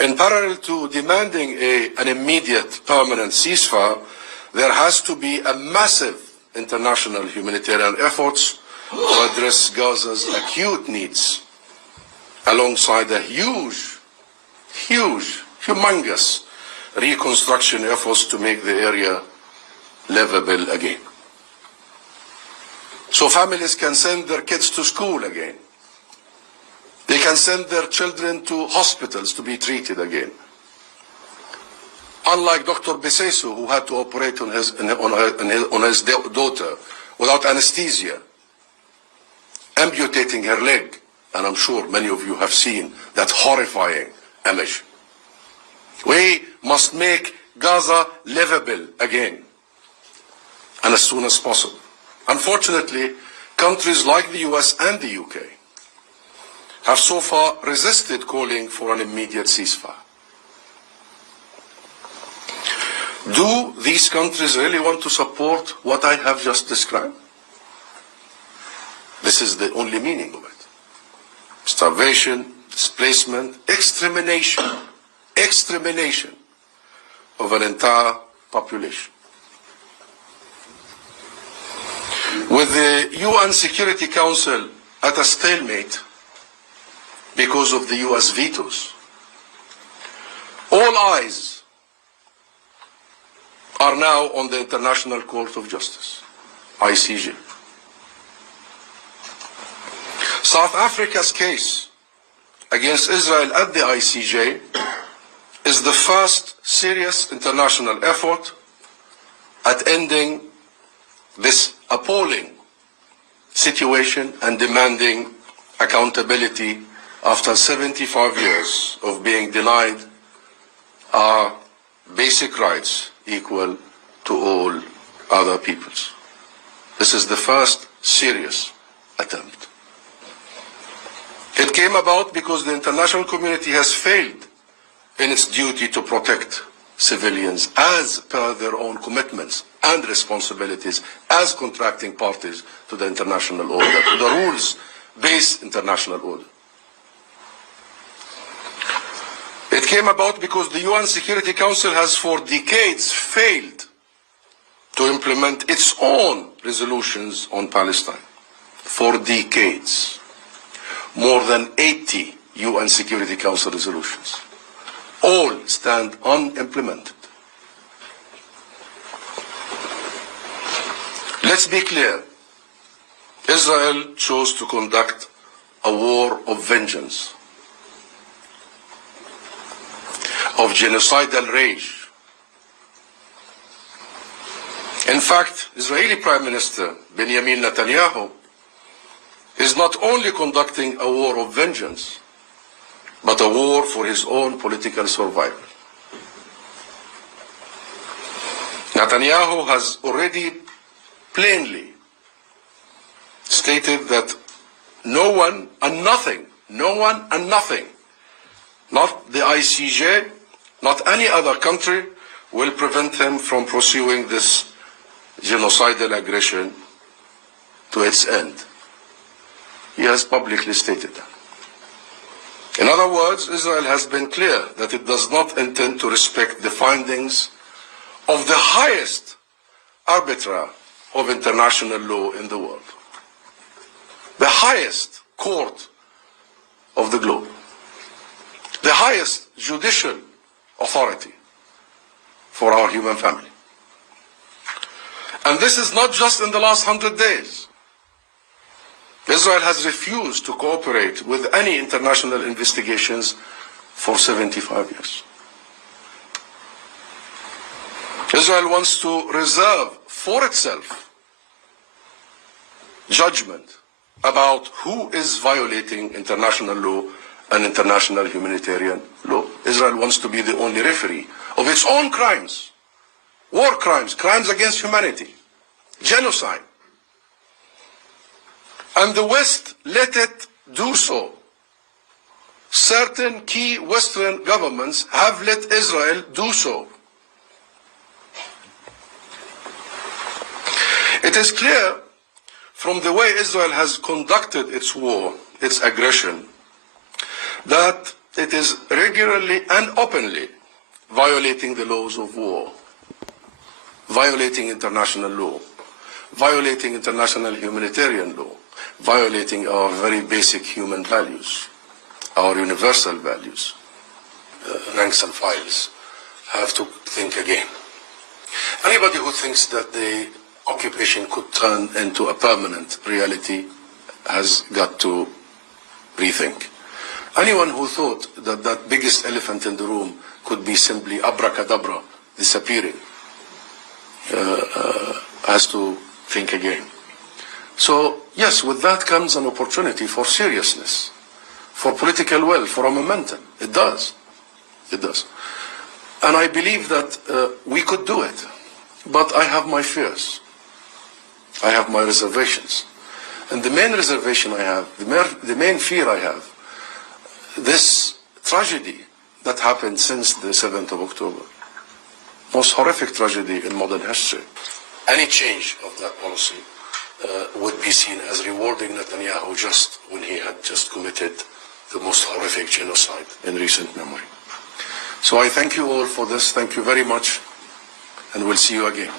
In parallel to demanding an immediate permanent ceasefire, there has to be a massive international humanitarian efforts to address Gaza's acute needs, alongside a humongous reconstruction efforts to make the area livable again. So families can send their kids to school again. They can send their children to hospitals to be treated again. Unlike Dr. Besesu, who had to operate on his daughter without anesthesia, amputating her leg, and I'm sure many of you have seen that horrifying image. We must make Gaza livable again, and as soon as possible. Unfortunately, countries like the US and the UK have so far resisted calling for an immediate ceasefire. Do these countries really want to support what I have just described? This is the only meaning of it. Starvation, displacement, extermination of an entire population. With the UN Security Council at a stalemate because of the US vetoes, all eyes are now on the International Court of Justice, ICJ. South Africa's case against Israel at the ICJ is the first serious international effort at ending this appalling situation and demanding accountability after 75 years of being denied our basic rights equal to all other peoples. This is the first serious attempt. It came about because the international community has failed in its duty to protect civilians as per their own commitments and responsibilities as contracting parties to the international order, to the rules-based international order. It came about because the UN Security Council has for decades failed to implement its own resolutions on Palestine. For decades. More than 80 UN Security Council resolutions. All stand unimplemented. Let's be clear. Israel chose to conduct a war of vengeance, of genocidal rage. In fact, Israeli Prime Minister Benjamin Netanyahu is not only conducting a war of vengeance, but a war for his own political survival. Netanyahu has already plainly stated that no one and nothing, not the ICJ, not any other country, will prevent him from pursuing this genocidal aggression to its end. He has publicly stated that. In other words, Israel has been clear that it does not intend to respect the findings of the highest arbiter of international law in the world, the highest court of the globe, the highest judicial authority for our human family. And this is not just in the last 100 days. Israel has refused to cooperate with any international investigations for 75 years. Israel wants to reserve for itself judgment about who is violating international law and international humanitarian law. Israel wants to be the only referee of its own crimes, war crimes, crimes against humanity, genocide. And the West let it do so. Certain key Western governments have let Israel do so. It is clear from the way Israel has conducted its war, its aggression, that it is regularly and openly violating the laws of war, violating international law, violating international humanitarian law, violating our very basic human values, our universal values. Ranks and files have to think again. Anybody who thinks that the occupation could turn into a permanent reality has got to rethink. Anyone who thought that that biggest elephant in the room could be simply abracadabra disappearing has to think again. So yes, with that comes an opportunity for seriousness, for political will, for a momentum. It does. It does. And I believe that we could do it. But I have my fears. I have my reservations. And the main reservation I have, the main fear I have, this tragedy that happened since the 7th of October, most horrific tragedy in modern history. Any change of that policy would be seen as rewarding Netanyahu just when he had just committed the most horrific genocide in recent memory. So I thank you all for this. Thank you very much, and we'll see you again.